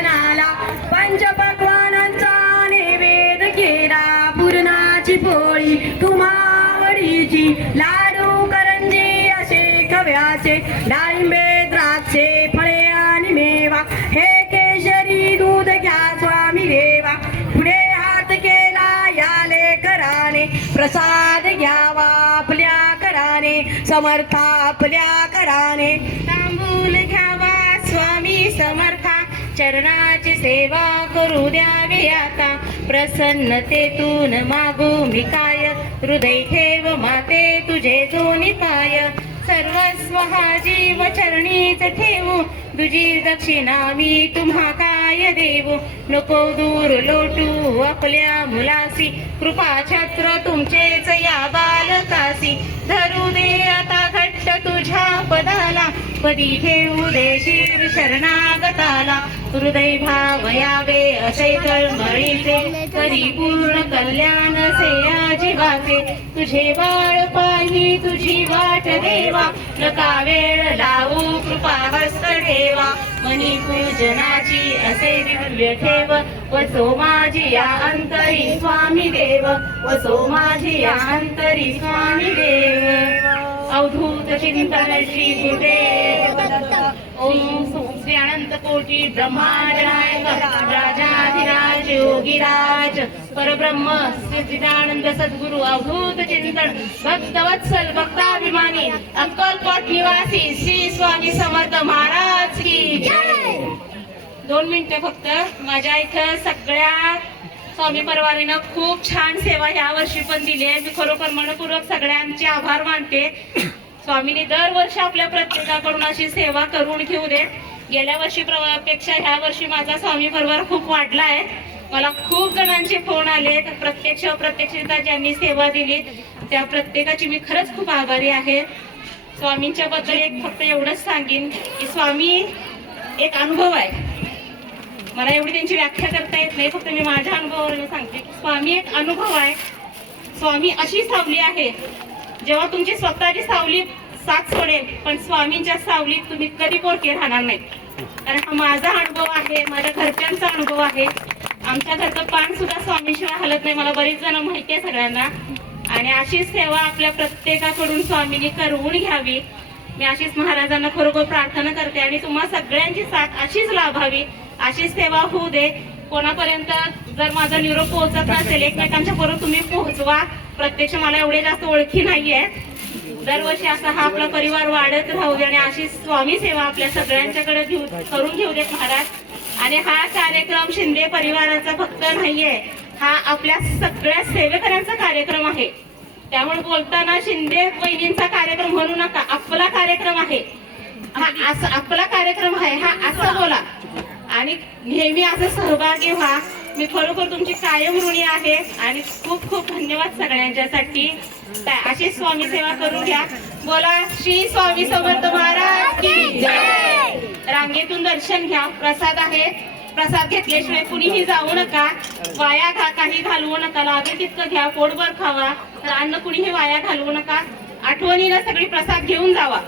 पूजनाला पंचपक्वानांचा नैवेद्य केला पुरणाची पोळी तुमावडीची लाडू करंजी असे खव्याचे डाळिंबे द्राक्षे फळे आणि मेवा हे केशरी दूध घ्या स्वामी देवा पुढे हात केला याले कराने प्रसाद घ्यावा आपल्या कराने समर्था आपल्या कराने तांबूल घ्यावा स्वामी समर्था चरणाची सेवा करू द्यावी आता प्रसन्नतेतून मागू मी काय हृदय ठेव माते तुझे दोन्ही पाय सर्वस्व हा जीव चरणीच ठेवू तुझी दक्षिणा मी तुम्हा काय देऊ नको दूर लोटू आपल्या मुलासी कृपा छत्र तुमचेच या बालकासी धरू दे आता घट्ट तुझ्या पदाला पदी ठेवू दे शिर शरणागताला हृदय भाव यावे असे तळमळीचे परिपूर्ण कल्याण से या जीवाचे तुझे बाळ पाही तुझी वाट देवा नका वेळ लावू कृपा हस्त ठेवा मनी पूजनाची असे दिव्य ठेव वसो माझी या अंतरी स्वामी देव वसो माझी या अंतरी स्वामी देव अवधूत चिंतन श्री गुरुदेव ओम श्री अनंत कोटी ब्रह्मांड नायक राजाधिराज योगीराज परब्रह्म सच्चिदानंद सद्गुरु अवधूत चिंतन भक्तवत्सल भक्ताभिमानी अक्कलकोट निवासी श्री स्वामी समर्थ महाराज की जय. 2 मिनिटं फक्त. माझ्या इथं सगळ्या स्वामी परिवारानं खूप छान सेवा ह्या वर्षी पण दिली आहे. मी खरोखर मनपूर्वक सगळ्यांचे आभार मानते. स्वामींनी दरवर्षी आपल्या प्रत्येकाकडून अशी सेवा करून घेऊ दे. गेल्या वर्षी पेक्षा ह्या वर्षी माझा स्वामी परिवार खूप वाढला आहे. मला खूप जणांचे फोन आले प्रत्यक्ष अप्रत्यक्षरित्या ज्यांनी सेवा दिली त्या प्रत्येकाची मी खरंच खूप आभारी आहे. स्वामींच्या बद्दल एक फक्त एवढंच सांगेन की स्वामी एक अनुभव आहे. मला एवढी त्यांची व्याख्या करता येत नाही, फक्त मी माझ्या अनुभवावरून सांगते की स्वामी एक अनुभव आहे. स्वामी अशी सावली आहे जेव्हा तुमची स्वतःची सावली साथ सोडेल पण स्वामींच्या सावलीत तुम्ही कधी पोरके राहणार नाही. कारण हा माझा अनुभव आहे, माझ्या घरच्यांचा अनुभव आहे. आमच्या घरचं पान सुद्धा स्वामीशिवाय हलत नाही, मला बरीच जण माहिती आहे सगळ्यांना. आणि अशीच सेवा आपल्या प्रत्येकाकडून स्वामींनी करवून घ्यावी. मी अशीच महाराजांना खरोखर प्रार्थना करते आणि तुम्हा सगळ्यांची साथ अशीच लाभावी, अशीच सेवा होऊ दे. कोणापर्यंत जर माझा निरोप पोहोचत नसेल एकमेकांच्या बरोबर तुम्ही पोहोचवा. प्रत्यक्ष मला एवढे जास्त ओळखी नाहीये. दरवर्षी असा हा आपला परिवार वाढत राहू दे आणि अशी स्वामी सेवा आपल्या सगळ्यांच्याकडे करून घेऊ देत महाराज. आणि हा कार्यक्रम शिंदे परिवाराचा फक्त नाहीये, हा आपल्या सगळ्या सेवेकऱ्यांचा कार्यक्रम आहे. त्यामुळे बोलताना शिंदे वहिनींचा कार्यक्रम म्हणू नका, आपला कार्यक्रम आहे हा, असं आपला कार्यक्रम आहे हा असं बोला आणि नेहमी असं सहभागी व्हा. मी खरोखर तुमची कायम ऋणी आहे आणि खूप खूप धन्यवाद सगळ्यांच्यासाठी. अशी स्वामी सेवा करून घ्या. बोला श्री स्वामी समर्थ महाराज की जय. रांगेतून दर्शन घ्या. प्रसाद आहे, प्रसाद घेतल्याशिवाय कुणीही जाऊ नका. वाया काही घालवू नका. लागेल तितकं घ्या, पोटभर खावा. तर अन्न कुणीही वाया घालवू नका. आठवणीनं सगळी प्रसाद घेऊन जावा.